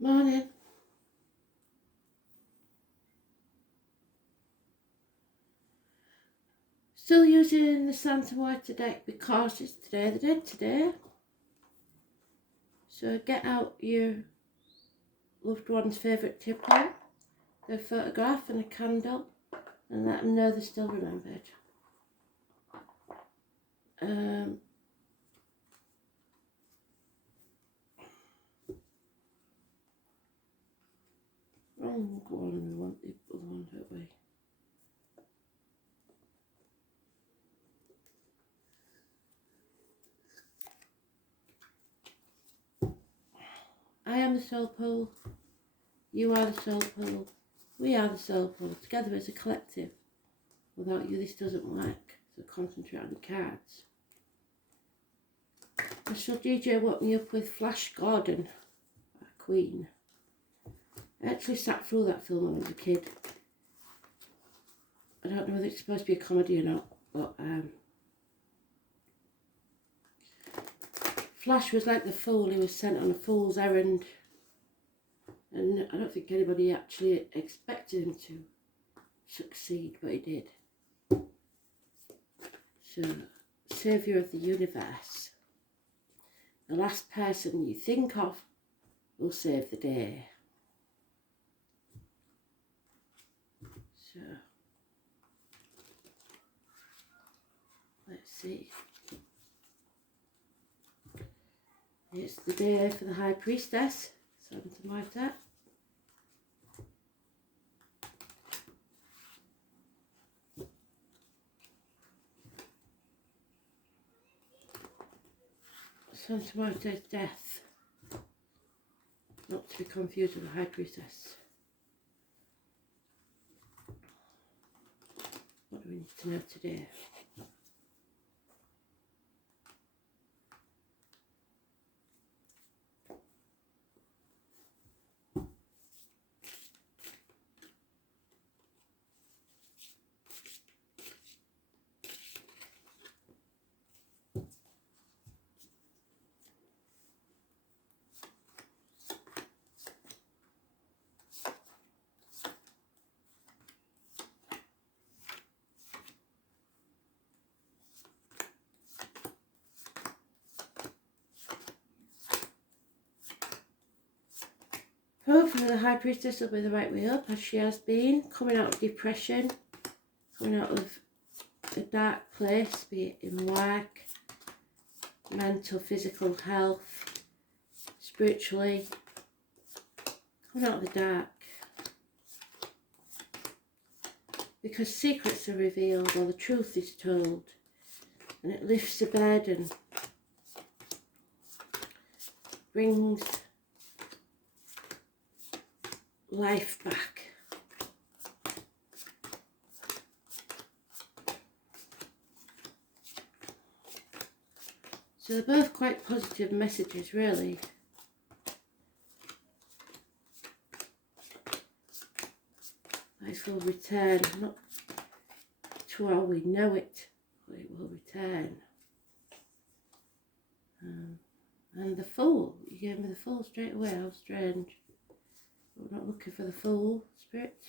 Morning. Still using the Santa Muerta deck because it's Today the Dead today. So get out your loved one's favourite tipple, their photograph and a candle, and let them know they're still remembered. Wrong one, we want the other one, don't we? I am the soul pool, you are the soul pool, we are the soul pool, together as a collective. Without you this doesn't work, so concentrate on the cards. I saw DJ woke me up with Flash Gordon, Queen. I actually sat through that film when I was a kid. I don't know whether it's supposed to be a comedy or not, but Flash was like the fool. He was sent on a fool's errand, and I don't think anybody actually expected him to succeed, but he did. So, saviour of the universe. The last person you think of will save the day. So, let's see. It's the day for the High Priestess, Santa Muerta. Santa Muerta's death. Not to be confused with the High Priestess. What do we need to know today? Hopefully the High Priestess will be the right way up, as she has been, coming out of depression, coming out of a dark place, be it in work, mental, physical health, spiritually, coming out of the dark. Because secrets are revealed, or the truth is told, and it lifts the burden, brings life back. So they're both quite positive messages, really. Life will return, not to how we know it, but it will return. And the Fool, you gave me the Fool straight away, how strange. We're not looking for the Fool spirit.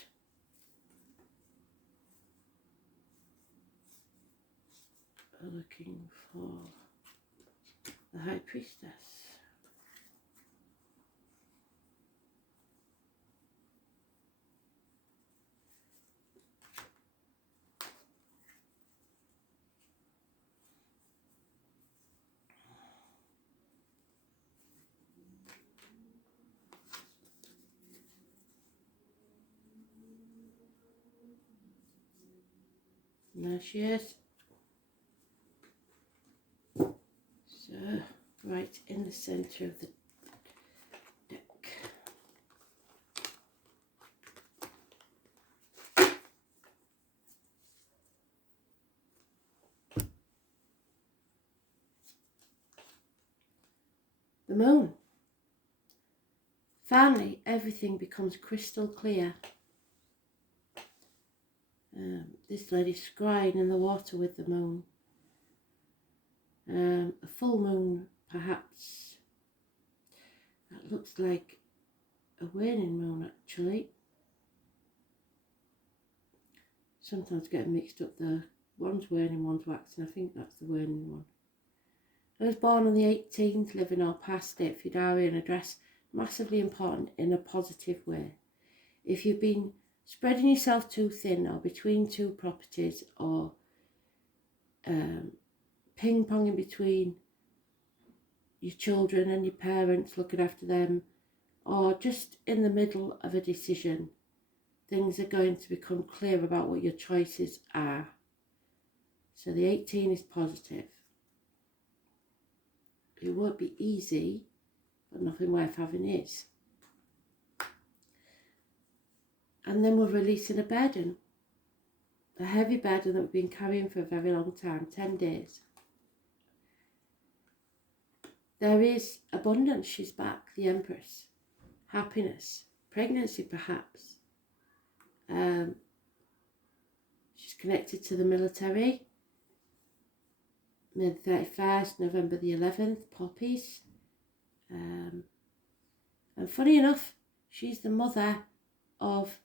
We're looking for the High Priestess. And there she is. So, right in the centre of the deck. The moon. Finally, everything becomes crystal clear. This lady's scrying in the water with the moon. A full moon, perhaps. That looks like a waning moon actually. Sometimes get mixed up there. One's waning, one's waxing. I think that's the waning one. I was born on the 18th, living or past, date for your diary and address. Massively important in a positive way. If you've been spreading yourself too thin or between two properties or ping-ponging between your children and your parents, looking after them, or just in the middle of a decision, things are going to become clear about what your choices are. So the 18 is positive. It won't be easy, but nothing worth having is. And then we're releasing a burden. A heavy burden that we've been carrying for a very long time, 10 days. There is abundance, she's back, the Empress. Happiness, pregnancy perhaps. She's connected to the military. May the 31st, November the 11th, poppies. And funny enough, she's the mother of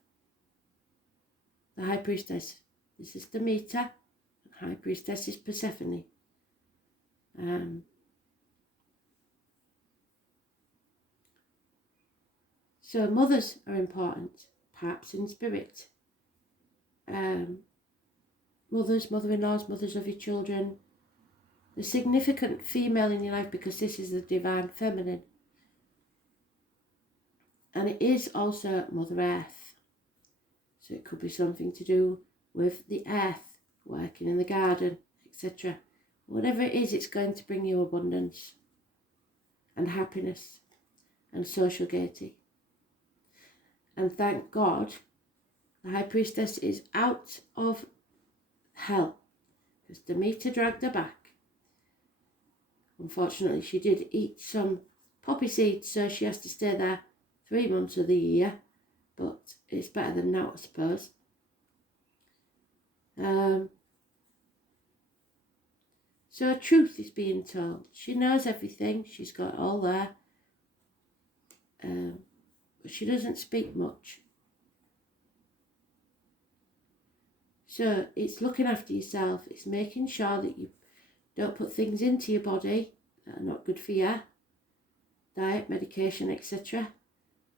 the High Priestess. This is Demeter, and High Priestess is Persephone. So mothers are important, perhaps in spirit. Mothers, mother-in-laws, mothers of your children. The significant female in your life, because this is the divine feminine. And it is also Mother Earth. So it could be something to do with the earth, working in the garden, etc. Whatever it is, it's going to bring you abundance and happiness and social gaiety. And thank God, the High Priestess is out of hell, because Demeter dragged her back. Unfortunately, she did eat some poppy seeds, so she has to stay there 3 months of the year, but it's better than now, I suppose. So truth is being told. She knows everything, she's got all there, but she doesn't speak much. So it's looking after yourself, it's making sure that you don't put things into your body that are not good for you, diet, medication, etc.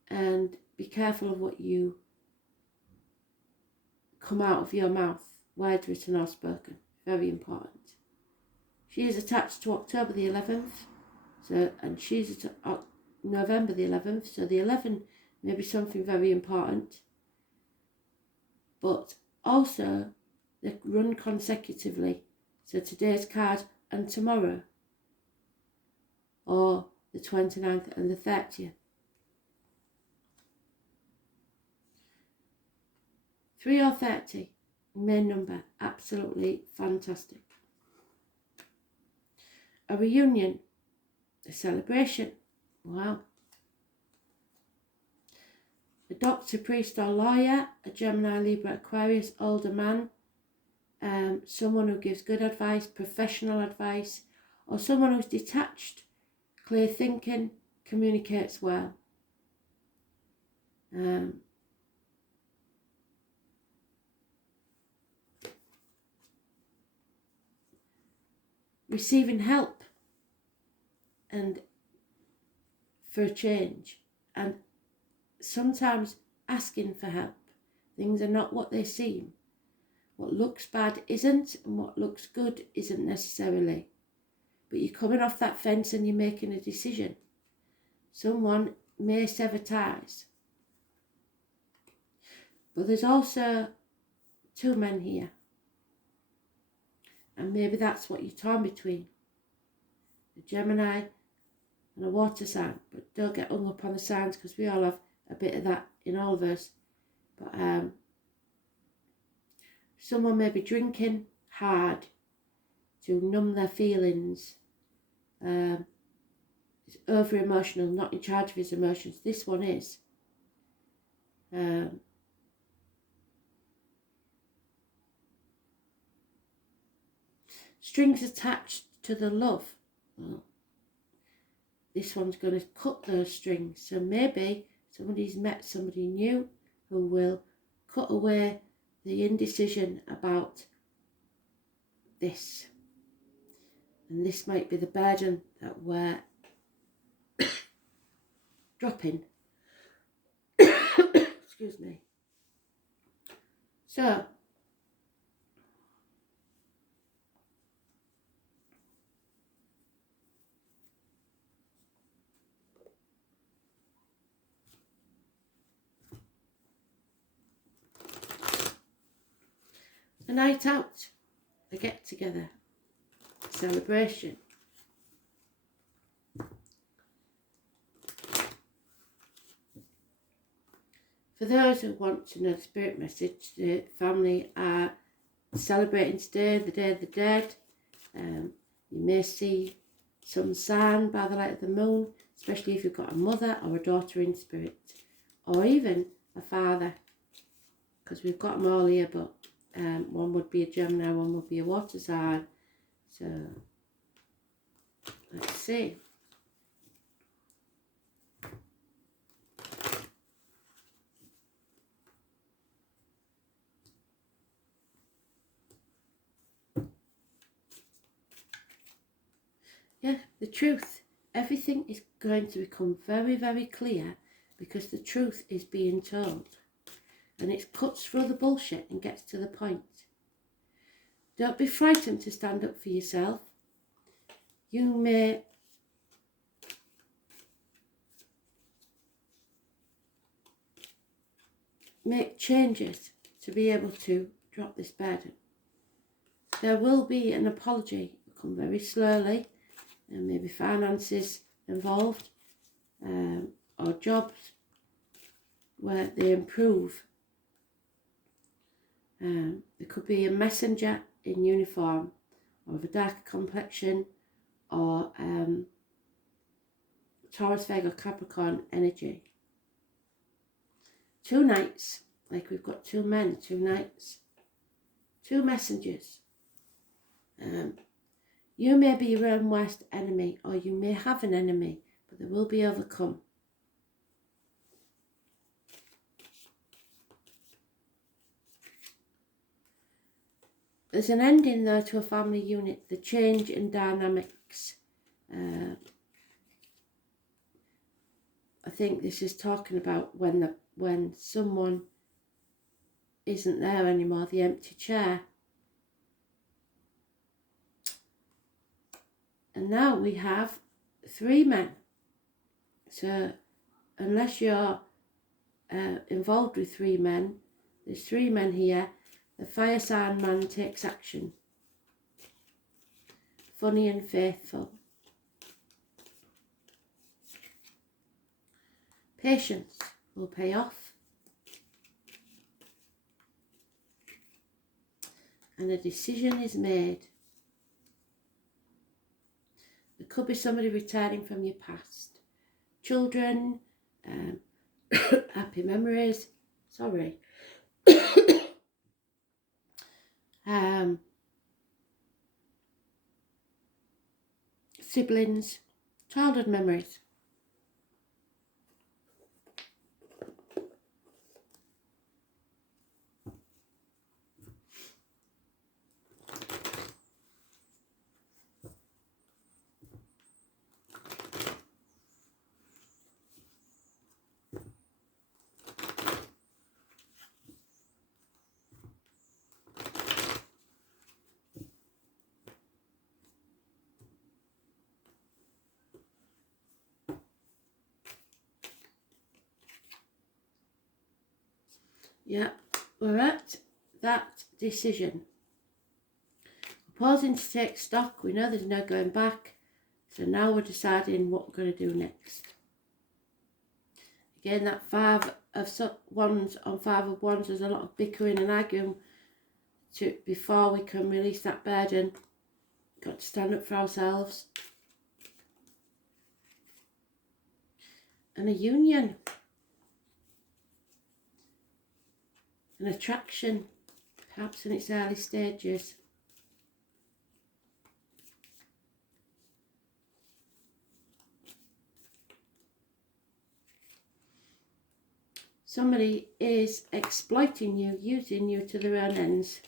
And be careful of what you come out of your mouth, words written or spoken, very important. She is attached to October the 11th, so, and she's at November the 11th, so the 11 may be something very important. But also, they run consecutively, so today's card and tomorrow, or the 29th and the 30th. 3 or 30, main number, absolutely fantastic. A reunion, a celebration, wow. A doctor, priest or lawyer, a Gemini, Libra, Aquarius, older man, someone who gives good advice, professional advice, or someone who's detached, clear thinking, communicates well. Receiving help and for a change, and sometimes asking for help. Things are not what they seem. What looks bad isn't, and what looks good isn't necessarily. But you're coming off that fence and you're making a decision. Someone may sever ties. But there's also 2 men here. And maybe that's what you're torn between. A Gemini and a water sign. But don't get hung up on the signs, because we all have a bit of that in all of us. But someone may be drinking hard to numb their feelings. Is over emotional, not in charge of his emotions. This one is. Strings attached to the love. Well, this one's going to cut those strings. So maybe Somebody's met somebody new who will cut away the indecision about this. And this might be the burden that we're dropping. Excuse me. So, a night out, a get together, a celebration. For those who want to know the spirit message, the family are celebrating today, the Day of the Dead. You may see some sign by the light of the moon, especially if you've got a mother or a daughter in spirit, or even a father, because we've got them all here, but one would be a Gemini, one would be a water sign. So, let's see. Yeah, the truth. Everything is going to become very, very clear because the truth is being told. And it cuts through the bullshit and gets to the point. Don't be frightened to stand up for yourself. You may make changes to be able to drop this burden. There will be an apology. It will come very slowly, and maybe finances involved, or jobs where they improve. There could be a messenger in uniform, or of a darker complexion, or Taurus, Virgo, Capricorn energy. 2 knights, like we've got 2 men, 2 knights, 2 messengers. You may be your own worst enemy, or you may have an enemy, but they will be overcome. There's an ending though to a family unit, the change in dynamics. I think this is talking about when someone isn't there anymore, the empty chair. And now we have 3 men. So unless you're involved with 3 men, there's 3 men here. The fire sign man takes action. Funny and faithful. Patience will pay off. And a decision is made. There could be somebody returning from your past. Children, happy memories, sorry. Siblings, childhood memories. Yeah, we're at that decision. We're pausing to take stock. We know there's no going back. So now we're deciding what we're going to do next. Again, that 5 of Wands on 5 of Wands, there's a lot of bickering and arguing before we can release that burden. Got to stand up for ourselves. And a union. An attraction, perhaps in its early stages. Somebody is exploiting you, using you to their own ends.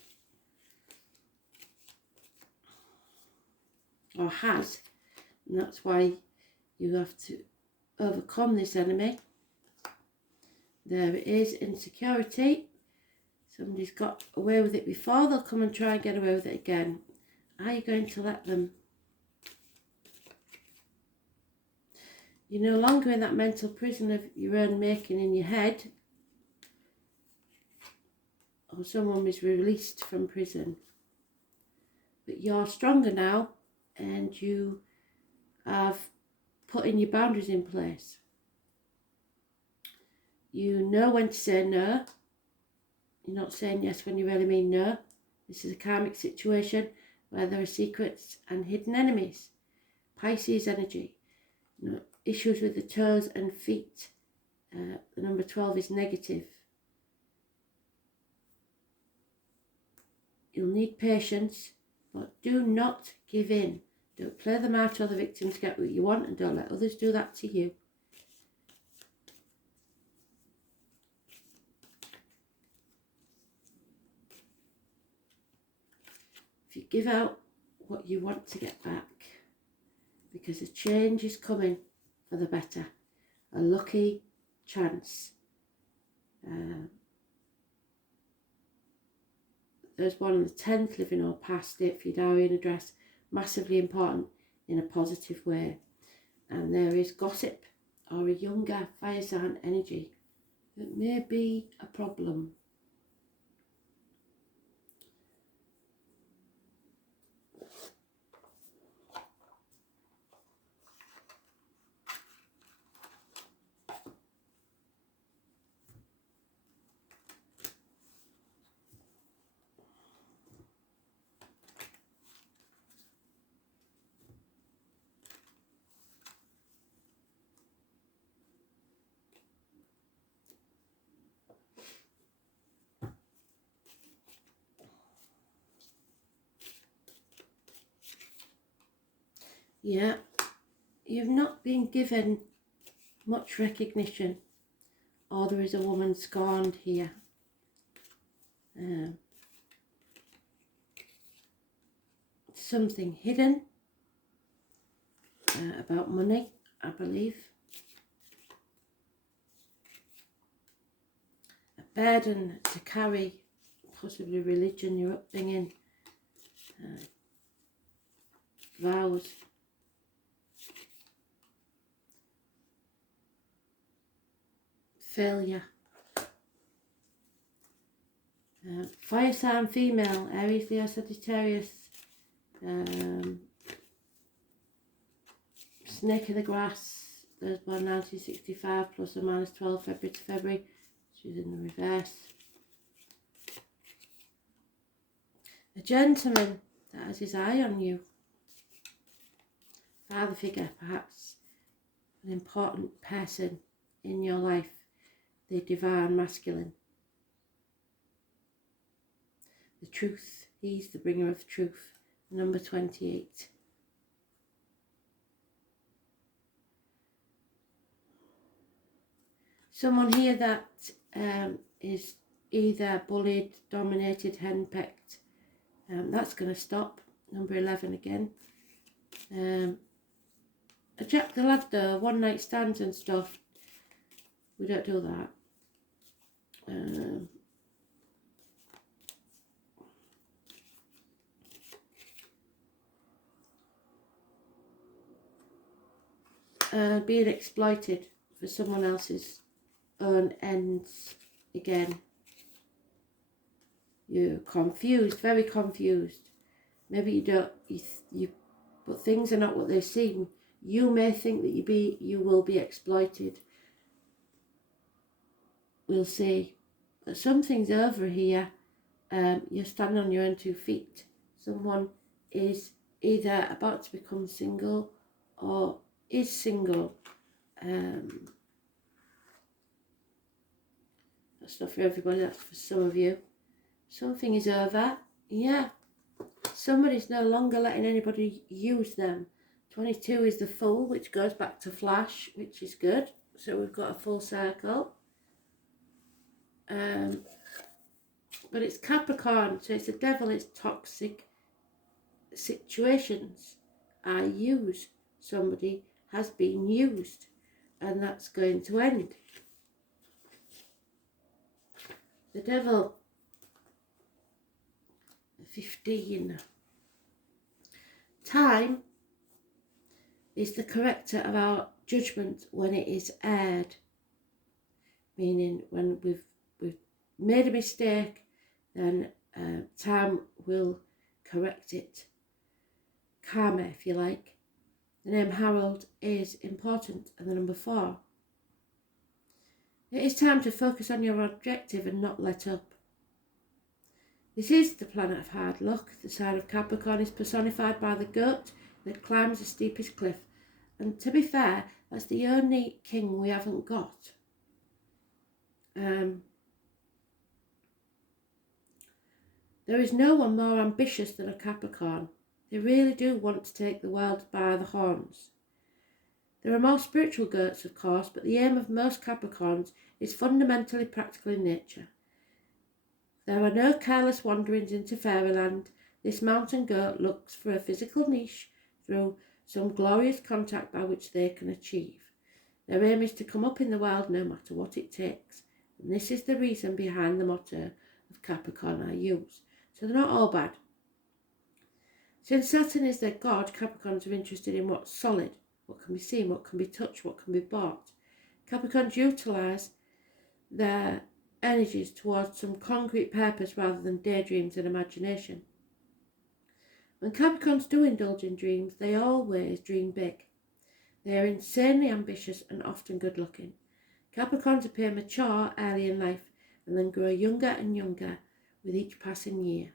Or has. And that's why you have to overcome this enemy. There it is, insecurity. Somebody's got away with it before, they'll come and try and get away with it again. Are you going to let them? You're no longer in that mental prison of your own making in your head. Or someone was released from prison. But you're stronger now, and you have putting your boundaries in place. You know when to say no. You're not saying yes when you really mean no. This is a karmic situation where there are secrets and hidden enemies. Pisces energy. You know, issues with the toes and feet. The number 12 is negative. You'll need patience, but do not give in. Don't play the martyr or the victim to get what you want, and don't let others do that to you. If you give out what you want to get back, because a change is coming for the better, a lucky chance. There's one on the 10th, living or past it for your diary and address, massively important in a positive way. And there is gossip or a younger fire sign energy that may be a problem. Yeah, you've not been given much recognition, or there is a woman scorned here. Something hidden about money, I believe. A burden to carry, possibly religion, your upbringing, vows. Failure. Fire sign female, Aries, Leo, Sagittarius. Snake in the grass. There's born 1965 plus or minus 12 February to February. She's in the reverse. A gentleman that has his eye on you. Father figure, perhaps. An important person in your life. The divine masculine. The truth. He's the bringer of truth. Number 28. Someone here that is either bullied, dominated, henpecked. That's going to stop. Number 11 again. A Jack the Lad though, one night stands and stuff. We don't do that. Being exploited for someone else's own ends again. You're confused, very confused. Maybe you don't, but things are not what they seem. You may think that you will be exploited. We'll see. But something's over here. You're standing on your own 2 feet. Someone is either about to become single or is single. That's not for everybody, that's for some of you. Something is over. Yeah. Somebody's no longer letting anybody use them. 22 is the Fool, which goes back to Flash, which is good. So we've got a full circle. But it's Capricorn, so it's the devil, it's toxic situations are used. Somebody has been used, and that's going to end. The devil, 15. Time is the corrector of our judgment when it is aired, meaning when we've made a mistake, then time will correct it. Karma, if you like. The name Harold is important. And the number 4. It is time to focus on your objective and not let up. This is the planet of hard luck. The sign of Capricorn is personified by the goat that climbs the steepest cliff. And to be fair, that's the only king we haven't got. There is no one more ambitious than a Capricorn. They really do want to take the world by the horns. There are more spiritual goats, of course, but the aim of most Capricorns is fundamentally practical in nature. There are no careless wanderings into fairyland. This mountain goat looks for a physical niche through some glorious contact by which they can achieve. Their aim is to come up in the world no matter what it takes. And this is the reason behind the motto of Capricorn I use. So they're not all bad. Since Saturn is their god, Capricorns are interested in what's solid, what can be seen, what can be touched, what can be bought. Capricorns utilise their energies towards some concrete purpose rather than daydreams and imagination. When Capricorns do indulge in dreams, they always dream big. They are insanely ambitious and often good looking. Capricorns appear mature early in life and then grow younger and younger with each passing year.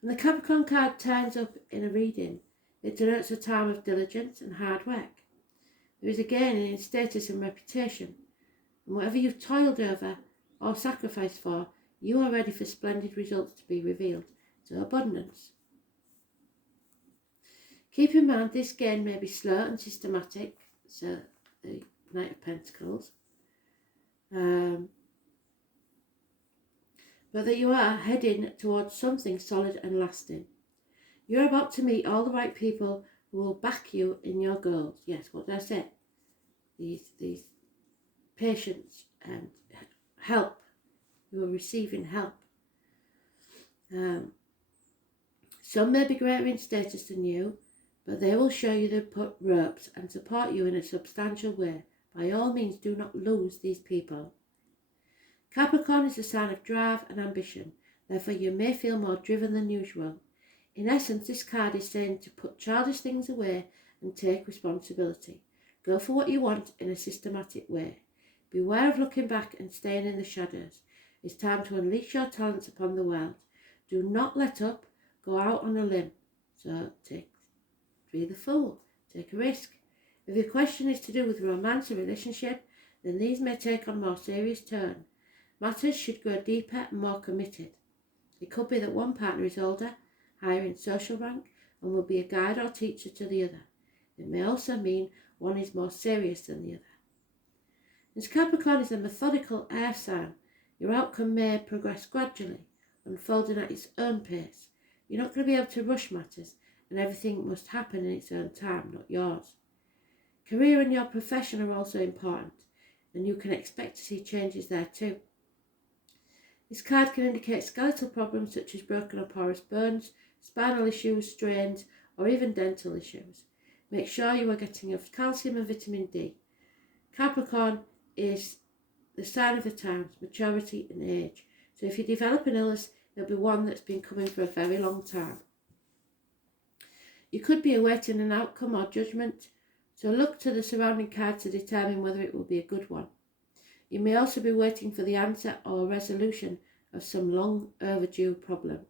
When the Capricorn card turns up in a reading, it denotes a time of diligence and hard work. There is a gain in status and reputation, and whatever you've toiled over or sacrificed for, you are ready for splendid results to be revealed. So abundance. Keep in mind this gain may be slow and systematic, so the Knight of Pentacles, but that you are heading towards something solid and lasting. You're about to meet all the right people who will back you in your goals. Yes, what did I say? These patience and help. You are receiving help. Some may be greater in status than you, but they will show you the ropes and support you in a substantial way. By all means, do not lose these people. Capricorn is a sign of drive and ambition. Therefore, you may feel more driven than usual. In essence, this card is saying to put childish things away and take responsibility. Go for what you want in a systematic way. Beware of looking back and staying in the shadows. It's time to unleash your talents upon the world. Do not let up. Go out on a limb. So be the fool. Take a risk. If your question is to do with romance or relationship, then these may take on a more serious turn. Matters should go deeper and more committed. It could be that one partner is older, higher in social rank, and will be a guide or teacher to the other. It may also mean one is more serious than the other. As Capricorn is a methodical air sign, your outcome may progress gradually, unfolding at its own pace. You're not going to be able to rush matters, and everything must happen in its own time, not yours. Career and your profession are also important, and you can expect to see changes there too. This card can indicate skeletal problems such as broken or porous bones, spinal issues, strains, or even dental issues. Make sure you are getting enough calcium and vitamin D. Capricorn is the sign of the times, maturity and age. So if you develop an illness, it'll be one that's been coming for a very long time. You could be awaiting an outcome or judgment, so look to the surrounding cards to determine whether it will be a good one. You may also be waiting for the answer or resolution of some long overdue problem.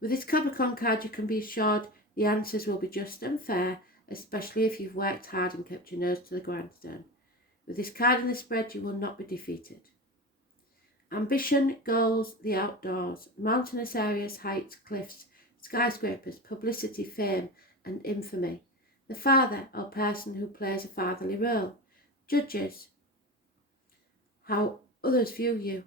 With this Capricorn card, you can be assured the answers will be just and fair, especially if you've worked hard and kept your nose to the grindstone. With this card in the spread, you will not be defeated. Ambition, goals, the outdoors, mountainous areas, heights, cliffs, skyscrapers, publicity, fame, and infamy. The father or person who plays a fatherly role. Judges, how others view you.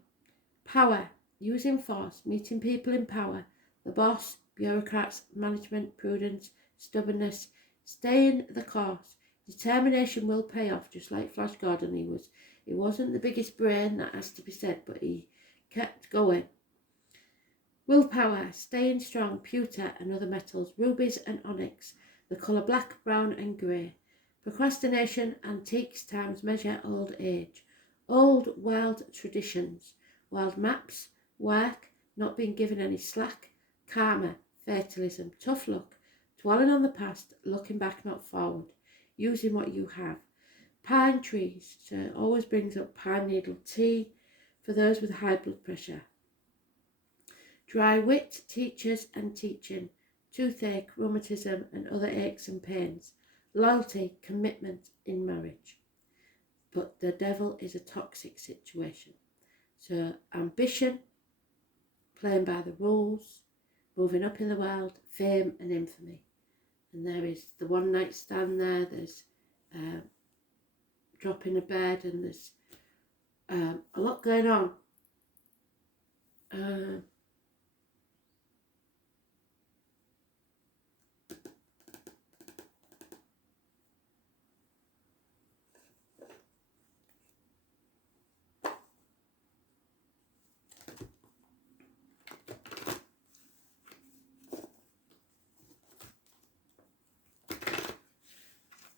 Power, using force, meeting people in power, the boss, bureaucrats, management, prudence, stubbornness, staying the course. Determination will pay off, just like Flash Gordon. He wasn't the biggest brain, that has to be said, but he kept going. Willpower, staying strong, pewter and other metals, rubies and onyx, the colour black, brown and grey. Procrastination, antiques, times measure, old age. Old wild traditions, wild maps, work, not being given any slack, karma, fatalism, tough luck, dwelling on the past, looking back, not forward, using what you have. Pine trees, so it always brings up pine needle tea for those with high blood pressure. Dry wit, teachers and teaching, toothache, rheumatism and other aches and pains, loyalty, commitment in marriage. But the devil is a toxic situation. So ambition, playing by the rules, moving up in the world, fame and infamy. And there is the one night stand there, there's dropping a bed, and there's a lot going on.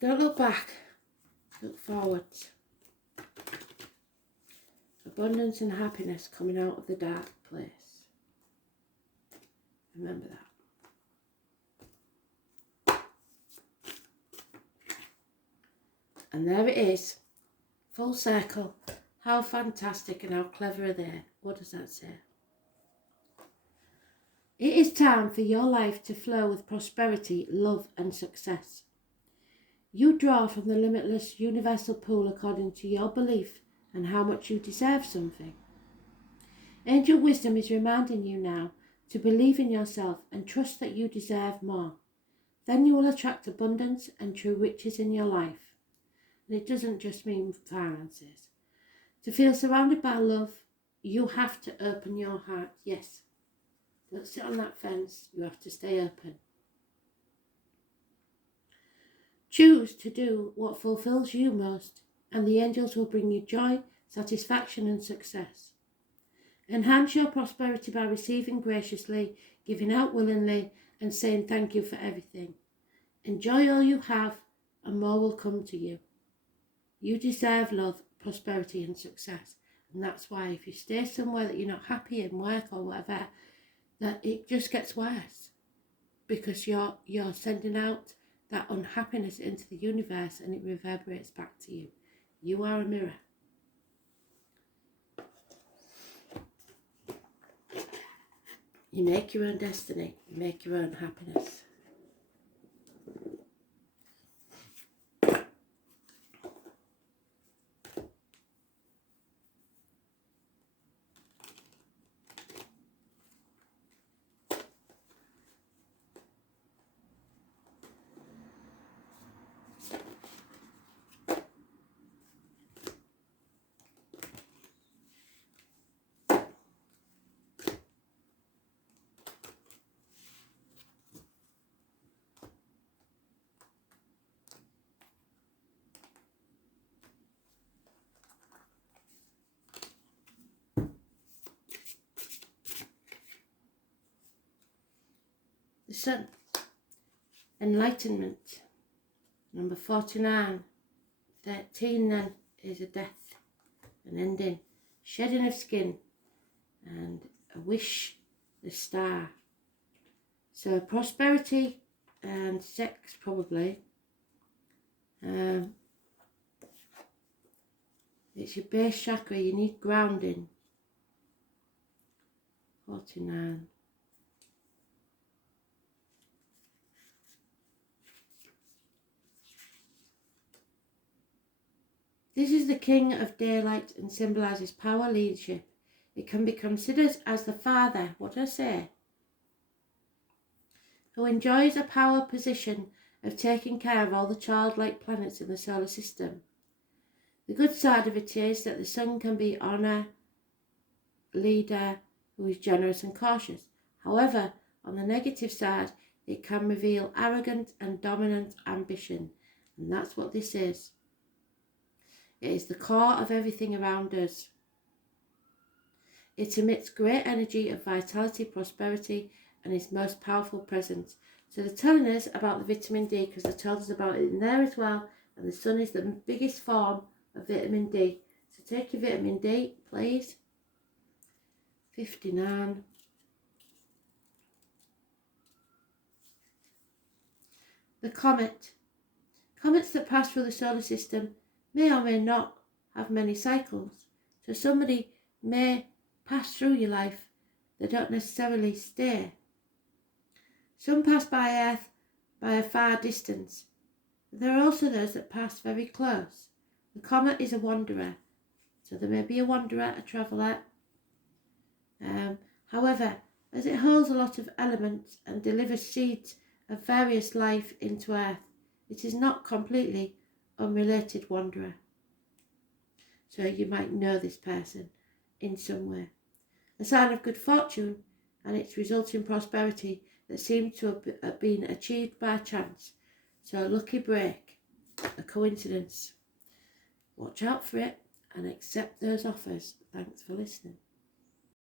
Don't look back, look forwards. Abundance and happiness coming out of the dark place. Remember that. And there it is, full circle. How fantastic and how clever are they? What does that say? It is time for your life to flow with prosperity, love and success. You draw from the limitless universal pool according to your belief and how much you deserve something. Angel wisdom is reminding you now to believe in yourself and trust that you deserve more. Then you will attract abundance and true riches in your life. And it doesn't just mean finances. To feel surrounded by love, you have to open your heart. Yes, don't sit on that fence. You have to stay open. Choose to do what fulfills you most, and the angels will bring you joy, satisfaction and success. Enhance your prosperity by receiving graciously, giving out willingly, and saying thank you for everything. Enjoy all you have, and more will come to you. You deserve love, prosperity and success. And that's why if you stay somewhere that you're not happy in work or whatever, that it just gets worse. Because you're sending out that unhappiness into the universe and it reverberates back to you. You are a mirror. You make your own destiny. You make your own happiness. The sun. Enlightenment. Number 49. 13 then is a death, an ending, shedding of skin, and a wish, the star. So prosperity and sex probably. It's your base chakra, you need grounding. 49. This is the king of daylight and symbolises power, leadership. It can be considered as the father, what did I say? Who enjoys a power position of taking care of all the childlike planets in the solar system. The good side of it is that the Sun can be honour, leader who is generous and cautious. However, on the negative side, it can reveal arrogant and dominant ambition, and that's what this is. It is the core of everything around us. It emits great energy of vitality, prosperity, and is most powerful presence. So they're telling us about the vitamin D because they told us about it in there as well, and the Sun is the biggest form of vitamin D. So take your vitamin D, please. 59. The comet. Comets that pass through the solar system may or may not have many cycles. So somebody may pass through your life, they don't necessarily stay. Some pass by Earth by a far distance. There are also those that pass very close. The comet is a wanderer. So there may be a wanderer, a traveller. However, as it holds a lot of elements and delivers seeds of various life into Earth, it is not completely unrelated wanderer. So you might know this person in some way. A sign of good fortune and its resulting prosperity that seems to have been achieved by chance. So a lucky break, a coincidence. Watch out for it and accept those offers. Thanks for listening.